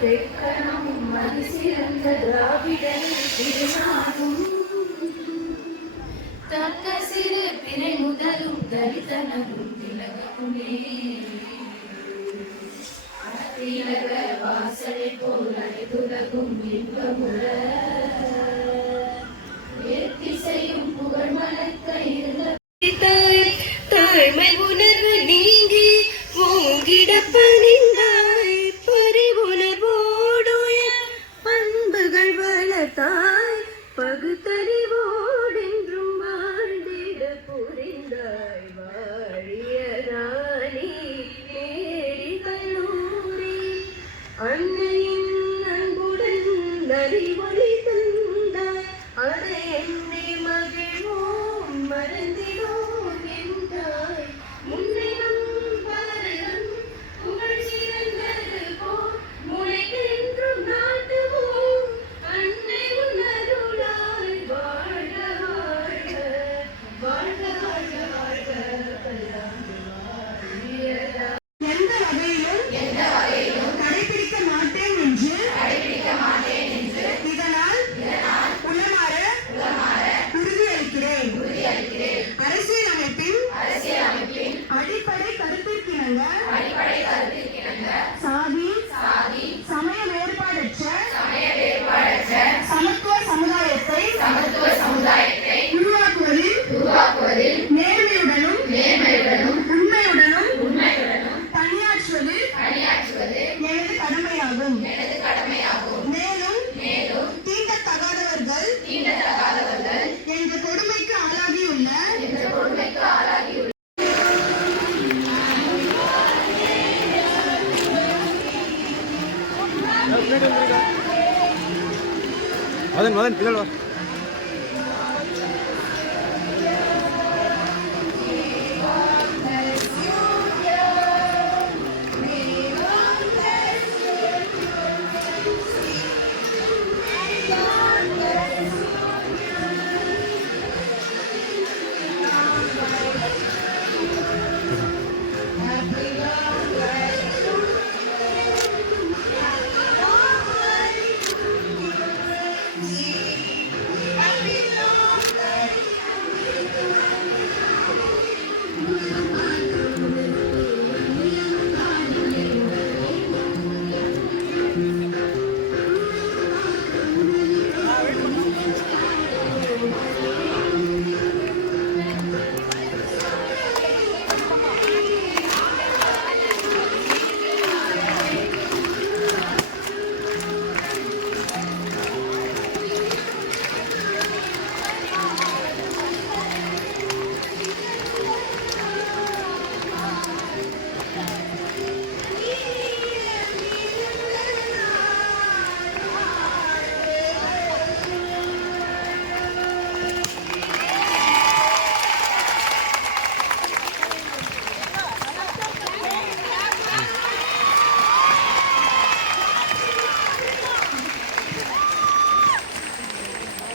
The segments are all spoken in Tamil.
தெக்கணமும் மதி சிறந்த திராவிடன் திருநாளும் தக்க சிறு பிறை முதலும் தரித்தனரும் திலகமுமே திலக வாசலை போல் அனைத்துலகும் இன்பமுற 滚，别动了。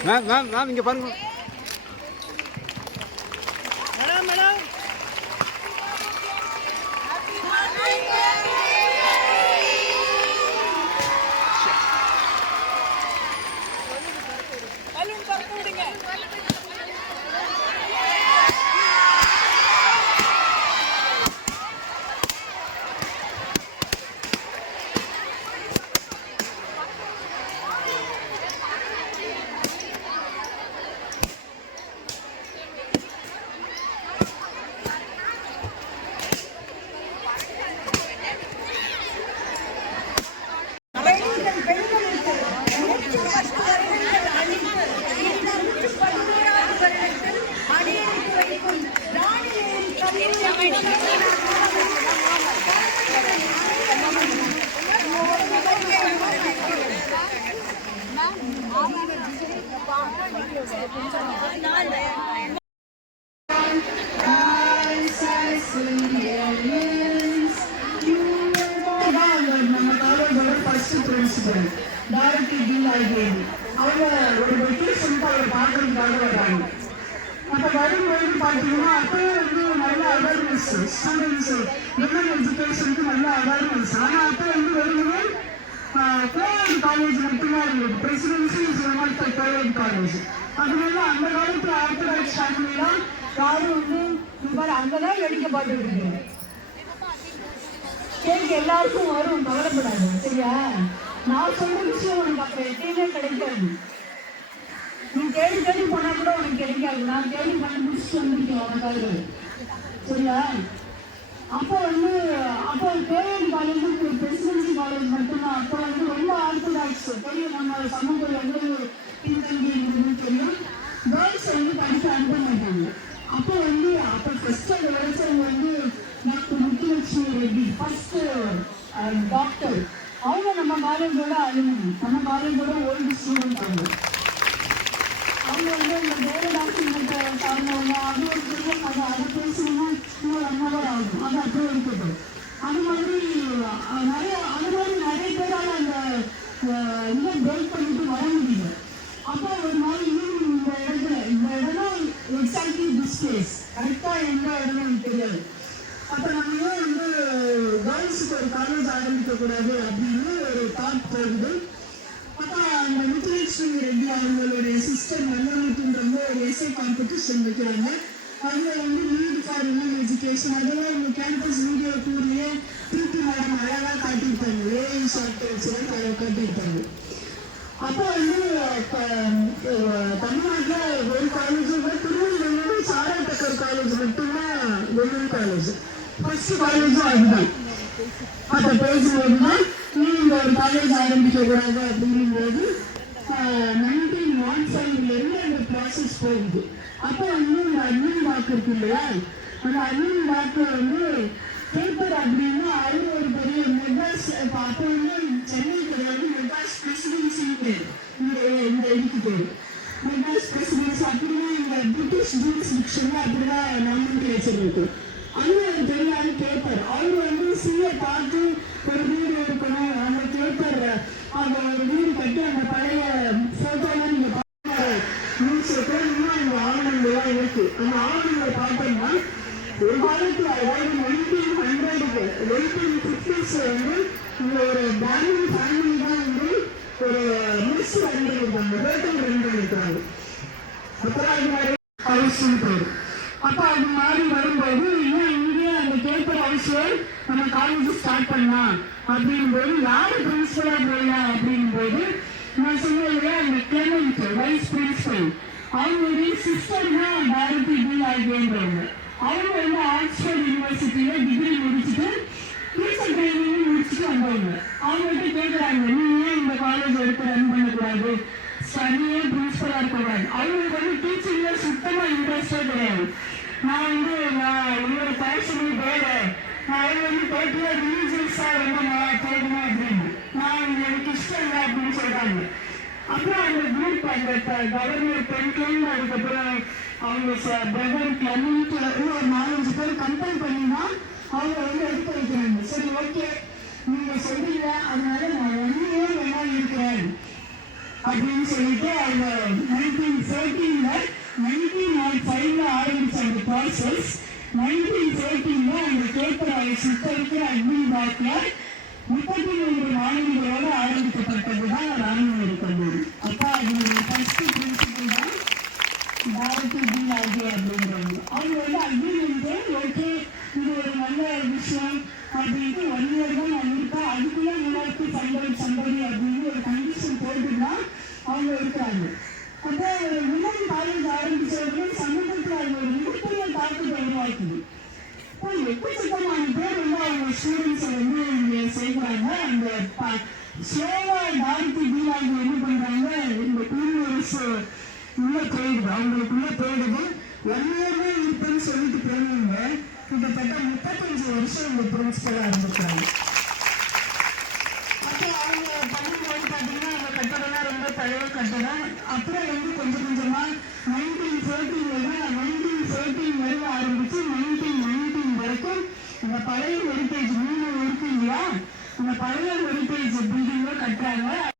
மேம் மேம் மேம் இங்கே பாருங்க. நம்ம காலேஜோட ஃபர்ஸ்ட் பிரின்சிபல் டைரக்டர் டி ஐஏடி அவங்க ஒரு வெக்கேஷனுக்கு அவர் பார்க்கறதுக்காக வர்றாங்க அப்போ வரும்போது பார்த்தீங்கன்னா அப்போ வந்து நல்ல அவேர்னஸ் ஸ்டூடெண்ட்ஸ் விமன் எஜுகேஷனுக்கு நல்ல அவேர்னஸ் ஆனால் அப்போ வந்து வெறுமனே கோயட் காலேஜ் மட்டும்தான் இருந்தது Presidency is one of the coed college அதனால அந்த காலத்துல ஆர்த்தடாக்ஸ் ஃபேமிலிலாம் யாரும் வந்து இந்த அங்கதான் வேடிக்கை பார்த்துட்டு இருக்கீங்க கேள்வி எல்லாருக்கும் வரும் கவலைப்படாது சரியா? நான் சொல்ற விஷயம் உனக்கு அப்ப எப்பயுமே கிடைக்காது. நீ தேடி தேடி போனா கூட உனக்கு கிடைக்காது. நான் தேடி முடிச்சுட்டு வந்திருக்கேன் உனக்காக சரியா? அப்போ வந்து அப்போ கேஎம் காலேஜ் பிரசிடென்சி காலேஜ் மட்டும்தான். அப்போ வந்து ரொம்ப ஆர்த்தடாக்ஸ் பெரிய நம்ம சமூக வந்து பின்தங்கி இருந்ததுன்னு தெரியும் கேர்ள்ஸ் வந்து படிக்க அனுப்ப மாட்டாங்க அப்போ வந்து அப்போ ஃபர்ஸ்ட் அந்த வரைச்சவங்க வந்து doctor Muthulakshmi Reddy first doctor அவங்க நம்ம காலேஜோட அலுமினி நம்ம காலேஜோட ஓல்டு ஸ்டூடெண்ட் அவங்க அவங்க வந்து இந்த தேவதாசிங்கத்தை சார்ந்தவங்க அது ஒரு பெரிய கதை அதை பேசணும்னா இன்னொரு ஒன் ஹவர் ஆகும் அது அப்படியே இருக்கட்டும் அது மாதிரி அஹ், நிறைய அது மாதிரி நிறைய பேரால் அந்த அஹ், இதை பிரேக் பண்ணிட்டு வர முடியல அப்போ ஒரு நாள் ஈவினிங் இந்த இடத்துல இந்த இடம் எக்ஸாக்ட்லி திஸ் பிளேஸ் கரெக்டாக எந்த இடம்னு எனக்கு தெரியாது அப்போ நம்ம ஏன் வந்து கேர்ள்ஸுக்கு ஒரு காலேஜ் ஆரம்பிக்க கூடாது அப்படின்னு ஒரு தாட் போகுது அப்போ அந்த முத்துலட்சுமி ரெட்டி அவங்களுடைய சிஸ்டர் மன்னமுத்துன்றவங்க ஒரு எஸ்ஐ காம்படிஷன் வைக்கிறாங்க அதில் வந்து நீட் ஃபார் உமன் எஜுகேஷன் அதெல்லாம் இந்த கேம்பஸ் வீடியோ டூர்லேயே பிடி மேடம் அழகாக காட்டியிருப்பாங்க ஏஐ ஷார்ட் காட்டியிருப்பாங்க அப்போ வந்து இப்போ தமிழ்நாட்டில் ஒரு college Thiruvallur Sarah Tucker college மட்டும்தான் விமன் காலேஜ் ஃபர்ஸ்ட் காலேஜும் அதுதான். அப்போ பேசும்போது தான் நீ இந்த ஒரு காலேஜ் ஆரம்பிக்க கூடாது அப்படிங்கும்போது நைன்டீன் ஒன் ஃபைவ்லேருந்து ப்ராசஸ் போகுது அப்போ வந்து இந்த அட்மின் டாக் இருக்கு இல்லையா? அந்த அட்மின் டாக்டர் வந்து பேப்பர் அப்படின்னா அது ஒரு பெரிய மெட்ராஸ் இப்போ அப்போ வந்து சென்னை கிடையாது மெட்ராஸ் பிரசிடென்சி பேர் இந்த இந்த இதுக்கு பேர். மெட்ராஸ் பிரசிடென்சி அப்படின்னா இந்த பிரிட்டிஷ் ஜூரிஸ்டிக்ஷன்ல அப்படிதான் நாமினேஷன் இருக்கு அங்க ஒரு பெரியாரு பேப்பர் அவர் வந்து சிஏ பார்த்து ஒரு வீடு இருக்கணும் அந்த பேப்பர் அந்த ஒரு வீடு கட்டி அந்த பழைய போட்டோலாம் நீங்க நியூஸ் இன்னும் அந்த ஆவணங்கள்லாம் இருக்கு அந்த ஆவணங்களை பார்த்தோம்னா ஒரு காலத்துல அதாவது நைன்டீன் ஹண்ட்ரடுக்கு நைன்டீன் ஃபிஃப்டிஸ் வந்து இந்த ஒரு பேங்கிங் ஃபேமிலி தான் வந்து ஒரு மிஸ் ரன் பண்ணிருக்காங்க ஹோட்டல் ரன் அப்புறம் அது மாதிரி ஹவுஸ்னு பேர் அப்போ அது மாதிரி வரும்போது இன்னும் இங்கே அந்த பேப்பர் ஹவுஸ்ல நம்ம காலேஜ் ஸ்டார்ட் பண்ணலாம் அப்படிங்கும்போது யார் பிரின்சிபலா போடலாம் அப்படிங்கும்போது நான் சொன்னேன் அந்த கிளமெண்ட் வைஸ் பிரின்சிபல் அவங்களுடைய சிஸ்டர் தான் பாரதி பி ஆகியன்றவங்க அவங்க வந்து ஆக்ஸ்போர்ட் யூனிவர்சிட்டியில டிகிரி முடிச்சுட்டு டீச்சர் ட்ரைனிங் முடிச்சுட்டு வந்தவங்க. அவங்ககிட்ட கேட்குறாங்க நீ ஏன் இந்த காலேஜ் எடுத்து ரன் பண்ணக்கூடாது? சரியே பிரின்சிபலா இருக்கக்கூடாது அவங்களுக்கு வந்து டீச்சிங்ல சுத்தமா இன்ட்ரெஸ்டே கிடையாது. நான் வந்து நான் என்னோட பேஷனே வேற நான் வந்து டோட்டலா ரிலீஜியஸா வந்து நான் போகணும் அப்படின்னு. நான் எனக்கு இஷ்டம் இல்லை அப்படின்னு சொல்றாங்க. அப்புறம் அந்த குரூப் அந்த கவர்னர் பெண்கள் அதுக்கப்புறம் அவங்க பிரதர் கிளம்பிட்டு ஒரு நாலஞ்சு பேர் கம்பெனி பண்ணி தான் அவங்க வந்து எடுத்து வைக்கிறாங்க சரி ஓகே நீங்க சொல்றீங்க. அதனால நான் ஒன் வேணா இருக்கிறேன். அப்படின்னு சொல்லிட்டு அவங்க நைன்டீன் தேர்ட்டீன்ல நைன்டீன் நாட் ஃபைவ்ல ஆரம்பிச்ச அந்த ப்ராசஸ் நைன்டீன் தேர்ட்டீன்ல அந்த கேட்குற சுத்த இருக்கிற அட்மின் பேக்ல முப்பத்தி மூன்று மாணவிகளோடு தான் கல்லூரி அப்போ அது ஃபர்ஸ்ட் பிரின்சிபல் தான் பாரதி பி ஆகி அப்படின்றாங்க அவங்க வந்து அக்ரிமெண்ட் ஓகே இது ஒரு நல்ல விஷயம். அப்படின்ட்டு ஒன் இயர் தான் நான் இருப்பேன் அதுக்குள்ள உங்களுக்கு சம்பளி அப்படின்னு ஒரு கண்டிஷன் போட்டு தான் அவங்க இருக்கிறாங்க அப்போ விமன் காலேஜ் சமூகத்தில் அது ஒரு மிகப்பெரிய தாக்கத்தை உருவாக்குது. எக்கச்சக்கமான பேர் ஸ்டூடெண்ட்ஸை வந்து இங்கே செய்கிறாங்க அந்த ஸ்லோவா பாரதி பீலாங்க என்ன பண்றாங்க இந்த டூரிஸ் உள்ள போயிடுது அவங்களுக்குள்ள போயிடுது ஒன் இருப்பேன்னு சொல்லிட்டு போனவங்க கிட்டத்தட்ட முப்பத்தஞ்சு வருஷம் இந்த பிரின்சிபலா இருந்திருக்காங்க அப்போ அவங்க பண்ணும்போது பார்த்தீங்கன்னா அந்த கட்டடம்லாம் ரொம்ப பழைய கட்டடம். அப்புறம் வந்து கொஞ்சம் கொஞ்சமா நைன்டீன் ஃபோர்டீன்ல நைன்டீன் ஃபோர்டீன் வரை ஆரம்பிச்சு நைன்டீன் நைன்டீன் வரைக்கும் பழைய ஹெரிட்டேஜ் மூணு இருக்கு இல்லையா? அந்த பழைய ஹெரிட்டேஜ் பில்டிங்ல கட்டுறாங்க.